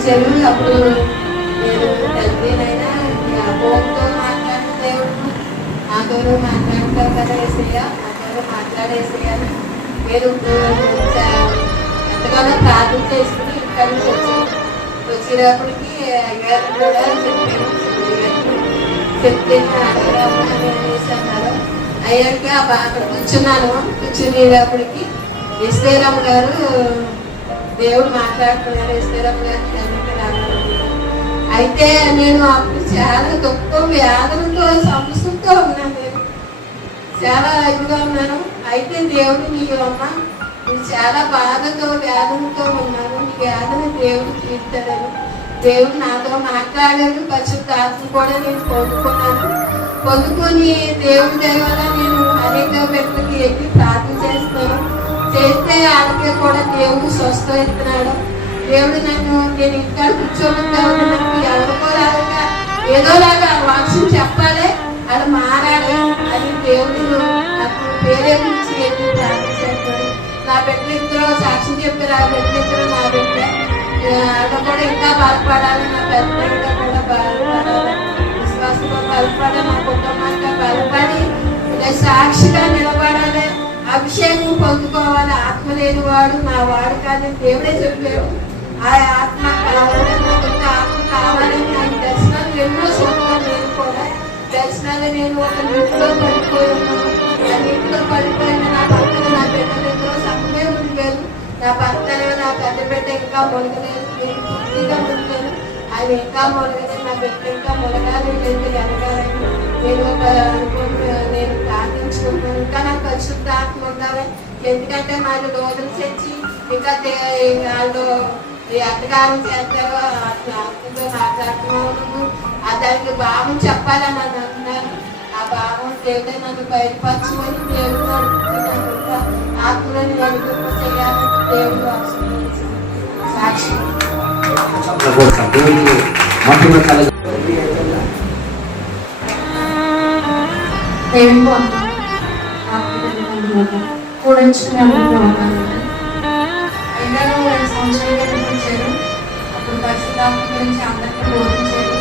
పంపించారు. అప్పుడు నేను తండ్రినైనా అపోతో మాట్లాడిన దేవుడు నాతో మాట్లాడతారు కదా ఏసయ్య, నాతో మాట్లాడేసేయాలి. మీరు ఎంతగానో ప్రార్థన చేసుకుని ఇక్కడి నుంచి వచ్చేటప్పటికి అయ్యారు కూడా చెప్తే అన్నారు. అయ్యాక అక్కడ కూర్చున్నాను. కూర్చునేటప్పటికి ఎస్దేరామ్ గారు దేవుడు మాట్లాడుతున్నారు. ఎస్దేరామ్ గారు అయితే నేను అప్పుడు చాలా దుఃఖం వేదనతో సమస్యతో ఉన్నాను. నేను చాలా ఇదిగా ఉన్నాను. అయితే దేవుడు నీకు అమ్మ నువ్వు చాలా బాధతో వేదనతో ఉన్నాను, నీ వేదన దేవుడు తీర్చాడని దేవుడు నాతో మాట్లాడాడు. పరిశుద్ధాత్మ కూడా నేను పొందుకొని దేవుడి దయ వల్ల నేను అనేక వ్యక్తులకి వెళ్ళి ప్రార్థన చేస్తాను. చేస్తే వాళ్ళకి కూడా దేవుడు స్వస్థ ఇస్తున్నాడు. దేవుడు నేను ఇంకా కూర్చోమని నాకు ఎవరికో రాగా ఏదోలాగా వాక్యం చెప్పాలి, అది మారాలి అని దేవుడు నాకు పేరే గురించి వెళ్ళి ప్రార్థన చేస్తాడు. నా బిడ్డలిద్దరూ సాక్ష్యం చెప్పారు. ఆ బిడ్డలిద్దరూ నా బిడ్డ వాళ్ళు కూడా ఇంకా బలపడాలి, నా పెద్ద బిడ్డ కూడా బలపడాలి, విశ్వాసంలో బలపడాలి, నా కుటుంబంగా బలపడి సాక్షిగా నిలబడాలి, అభిషేకం పొందుకోవాలి. ఆత్మ లేని వాడు నా వాడు కాదని దేవుడే చెప్పాడు. ఆ ఆత్మ కావాలని ఆత్మ కావాలని ఆయన దర్శనాలు ఎన్నో చూస్తున్నాను. నేను కూడా దర్శనాలు నేను ఒక నీటిలో పడిపోయి ఉన్నాను. ఆ నీటిలో పడిపోయిన నా భర్తను నా బిడ్డలు సమమే మునిగాను. నా భర్తను నా పెద్ద బిడ్డ ఇంకా మునగలేదు, నేను పూర్తిగా మునిగాను. ఆయన ఇంకా మునగలేదు, నా బిడ్డ ఇంకా మునగాలి, ఎందుకు ఎనగాలని నేను ప్రార్థించుకుంటున్నాను. ఇంకా నాకు పరిశుద్ధ ఆత్మ ఉండాలి. ఎందుకంటే మాది రోజులు తెచ్చి ఇంకా వాళ్ళు అత్తగారం చేస్తారు, ఆత్మతో మాట్లాడుతున్నాను. దానికి భావం చెప్పాలని నన్ను అంటున్నారు. ఆ భావం దేవుడే నన్ను బయటపరచుకొని దేవుడు ఆత్మలను ఎదుగు చేయాలని దేవుడు సాక్షి. అప్పుడు పరిశుద్ధాత్మ గురించి అందరికీ బోధించారు.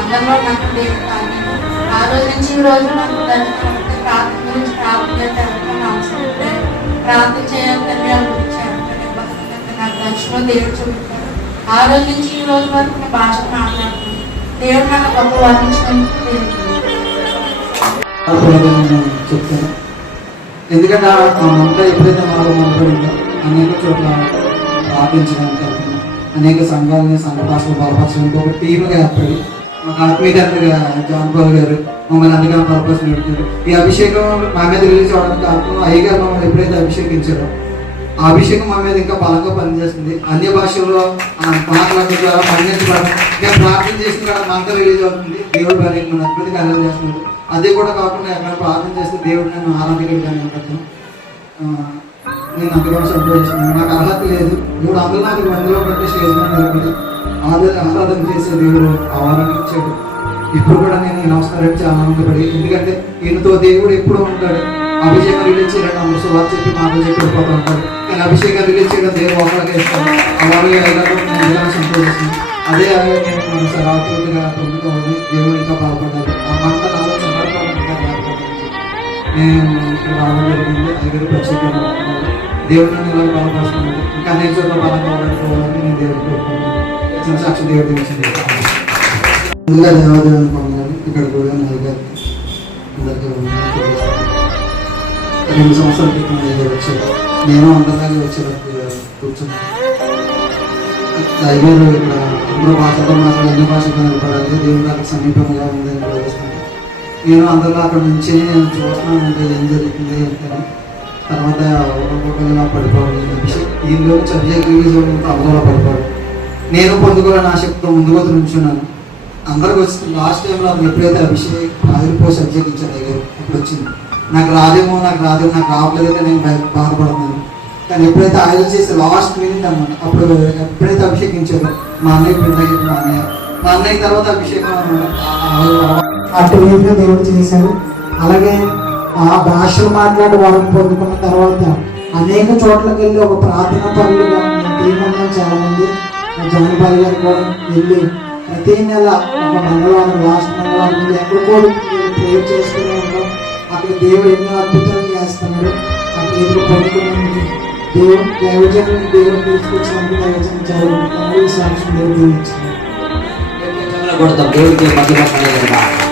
అందరిలో నాకు దేవుడు కాదు. ఆ రోజు నుంచి ఈ రోజు నాకు ప్రార్థన గురించి ప్రార్థన అవసరం ఉంటే ప్రార్థన చేయాలని నాకు దర్శనం దేవుడు చూపించారు. ఆ రోజు నుంచి ఈ రోజు వరకు నేను భాష మాట్లాడుతున్నాను. దేవుడు నాకు గొప్ప వర్ణించినందుకు చెప్తాను. ఎందుకంటే ఆ మంట ఎప్పుడైతే మాలో మొదలుపడిందో అనేక చోట్ల ప్రార్థించడానికి అనేక సంఘాలని సంఘ భాషలు బలపరచడానికి ఒక టీముగా ఏర్పడి మాకు ఆత్మీయ తండ్రిగా జాన్ పాల్ గారు మమ్మల్ని అందుకని పర్పస్ నడుపుతారు. ఈ అభిషేకం మా మీద రిలీజ్ అవడానికి కాకుండా అయ్యగారు మమ్మల్ని ఎప్పుడైతే అభిషేకించారో ఆ అభిషేకం మా మీద ఇంకా బలంగా పనిచేస్తుంది. అన్య భాషల్లో మాట్లాడడం ద్వారా పండించడం ఇంకా ప్రార్థన చేసిన కూడా మంట రిలీజ్ అవుతుంది. దేవుడు వారికి మన అద్భుతంగా అర్థం చేస్తున్నాడు. అదే కూడా కాకుండా ఎక్కడ ప్రార్థన చేస్తే దేవుడు నన్ను ఆరాధకుడిగా నిలబెడతాను. నేను అంతగా సంతోషిస్తున్నాను. నాకు అర్హత లేదు. 340 మందిలో కంటే స్టేజ్ మీద నిలబడి ఆరాధన చేసే దేవుడు ఆవాలని ఇచ్చాడు. ఇప్పుడు కూడా నేను ఈ నమస్కారం చాలా ఆనందపడి, ఎందుకంటే ఈయనతో దేవుడు ఎప్పుడూ ఉంటాడు. అభిషేకం రిలీజ్ చేయడం అమృత సువార్త చెప్పి మాటలు చెప్పి వెళ్ళిపోతూ ఉంటాడు. కానీ అభిషేకం రిలీజ్ చేయడం దేవుడు ఒకరికి ఇస్తాను. అలాగే నేను సంతోషిస్తున్నాను. అదే నేను సరాతుగా పొందుకోవాలి. దేవుడు ఇంకా బాగుపడ్డాడు. ఆ మంట నాలో చదవడానికి నేను ఇక్కడ రావడం జరిగింది. దగ్గర ప్రత్యేకంగా దేవుడు నన్ను ఇలా బలపరుస్తున్నాడు. ఇంకా అనేక చోట్ల బలంగా వాడుకోవాలని నేను దేవుడు కోరుకుంటున్నాను. సాక్షి దేవుడు తెలిసింది. ముందుగా దేవాదేవుని పొందాలి. ఇక్కడ కూడా నాయగారు అందరికీ 2 సంవత్సరాల క్రితం వచ్చారు. నేను అందరిలాగే వచ్చేటప్పుడు కూర్చున్నాను. దైవాలు ఇక్కడ అందరూ భాషతో మాత్రం ఎన్ని భాషతో నిలబడాలి, దేవుడు అక్కడ సమీపంగా ఉందని భావిస్తాను. నేను అందరిలో అక్కడ నుంచి నేను చూస్తున్నాను అంటే ఏం జరుగుతుంది అంటే తర్వాత ఒక్కొక్కరిలా పడిపోవాలి. దీనిలో చర్యకి అందరిలో పడిపోవాలి. నేను పొందుకోవాలని ఆసక్తితో ముందుకు నుంచున్నాను. అందరికి వచ్చింది. లాస్ట్ టైంలో అతను ఎప్పుడైతే ఆవిరిపోయి అభిషేకించాడు అయ్యారు అప్పుడు వచ్చింది. నాకు రాదేమో నాకు రావట్లేదైతే నేను బాధపడుతున్నాను. కానీ ఎప్పుడైతే ఆయిల్ చేసి లాస్ట్ మినిట్ అన్నమాట అప్పుడు ఎప్పుడైతే అభిషేకించారో మా అన్నయ్య పెద్ద మా అన్నయ్య తర్వాత అభిషేకం అటువైపుగా దేవుడు చేశారు. అలాగే ఆ భాషలు మాట్లాడి వరం పొందుకున్న తర్వాత అనేక చోట్లకి వెళ్ళి ఒక ప్రార్థన పనులుగా టీం ఉన్నాం చాలా మంది. జానపాలి గారు కూడా వెళ్ళి ప్రతి నెల ఒక మంగళవారం లాస్ట్ మంగళవారం వెళ్ళి ఎక్కడికో ప్రేయర్ చేసుకుని ఉంటాం. అక్కడ దేవుడు ఎన్నో అద్భుతాలు చేస్తున్నాడు. అక్కడ ఎదురు పడుకున్నాము దేవుడు దైవజనులు దేవుడు తీసుకొచ్చినప్పుడు దైవజనం చదువుకుంటున్నాడు. ఈ సాక్షి దేవుడు దీవించాడు. కొడతాం దేవుడికి మధ్య